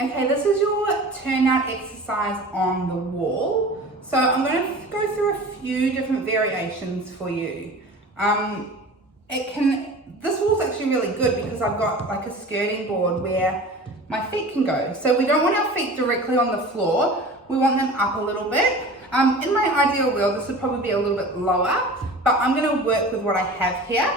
Okay, this is your turnout exercise on the wall. So I'm going to go through a few different variations for you. This wall's actually really good because I've got like a skirting board where my feet can go. So we don't want our feet directly on the floor. We want them up a little bit. In my ideal world, this would probably be a little bit lower, but I'm going to work with what I have here.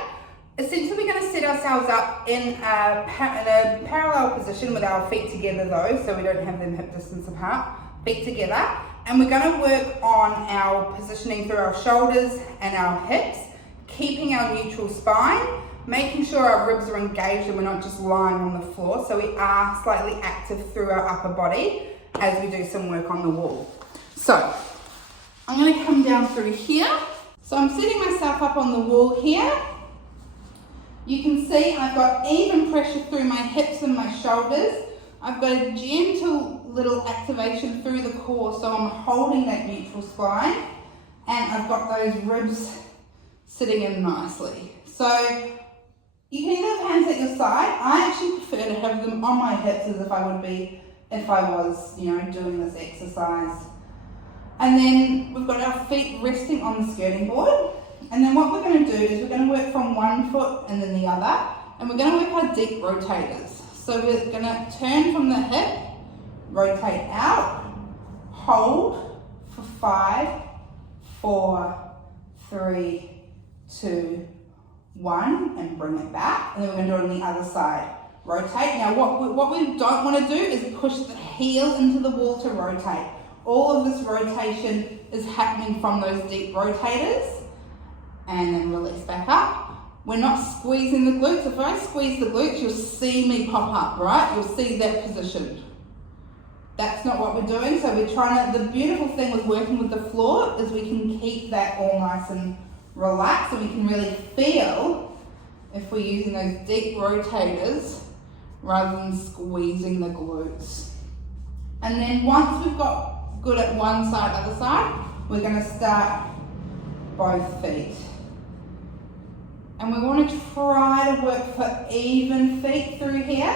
Essentially, we're going to set ourselves up in a parallel position with our feet together though, so we don't have them hip distance apart, feet together. And we're going to work on our positioning through our shoulders and our hips, keeping our neutral spine, making sure our ribs are engaged and we're not just lying on the floor, so we are slightly active through our upper body as we do some work on the wall. So, I'm going to come down through here. So I'm setting myself up on the wall here. You can see I've got even pressure through my hips and my shoulders. I've got a gentle little activation through the core, so I'm holding that neutral spine, and I've got those ribs sitting in nicely. So you can either have hands at your side. I actually prefer to have them on my hips as if I would be if I was, doing this exercise. And then we've got our feet resting on the skirting board. And then what we're going to do is we're going to work from one foot and then the other, and we're going to work our deep rotators. So we're going to turn from the hip, rotate out, hold for 5, 4, 3, 2, 1, and bring it back. And then we're going to do it on the other side. Rotate. Now what we don't want to do is push the heel into the wall to rotate. All of this rotation is happening from those deep rotators. And then release back up. We're not squeezing the glutes. If I squeeze the glutes, you'll see me pop up, right? You'll see that position. That's not what we're doing. So we're trying to, the beautiful thing with working with the floor is we can keep that all nice and relaxed, and we can really feel if we're using those deep rotators rather than squeezing the glutes. And then once we've got good at one side, other side, we're going to start both feet. And we want to try to work for even feet through here.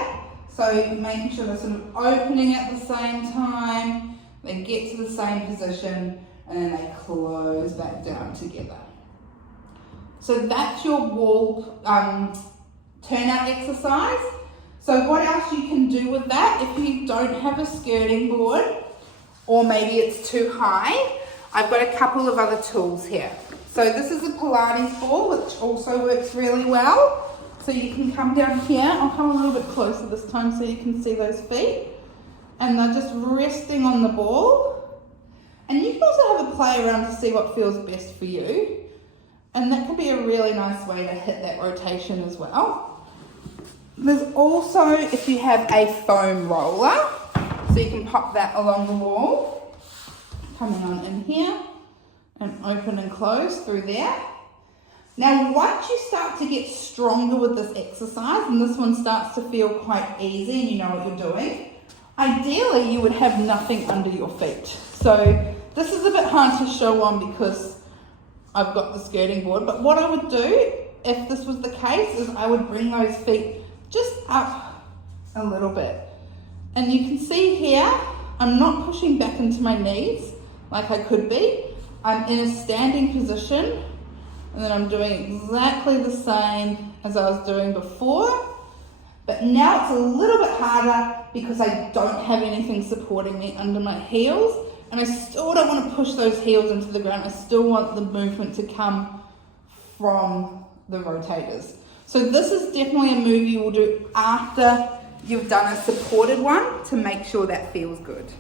So making sure they're sort of opening at the same time, they get to the same position, and then they close back down together. So that's your wall turnout exercise. So what else you can do with that if you don't have a skirting board, or maybe it's too high, I've got a couple of other tools here. So this is a Pilates ball, which also works really well. So you can come down here. I'll come a little bit closer this time so you can see those feet. And they're just resting on the ball. And you can also have a play around to see what feels best for you. And that can be a really nice way to hit that rotation as well. There's also, if you have a foam roller, so you can pop that along the wall. Coming on in here. And open and close through there. Now once you start to get stronger with this exercise, and this one starts to feel quite easy and you know what you're doing, ideally you would have nothing under your feet. So this is a bit hard to show on because I've got the skirting board, but what I would do if this was the case is I would bring those feet just up a little bit. And you can see here, I'm not pushing back into my knees like I could be. I'm in a standing position, and then I'm doing exactly the same as I was doing before, but now it's a little bit harder because I don't have anything supporting me under my heels, and I still don't want to push those heels into the ground. I still want the movement to come from the rotators. So this is definitely a move you will do after you've done a supported one to make sure that feels good.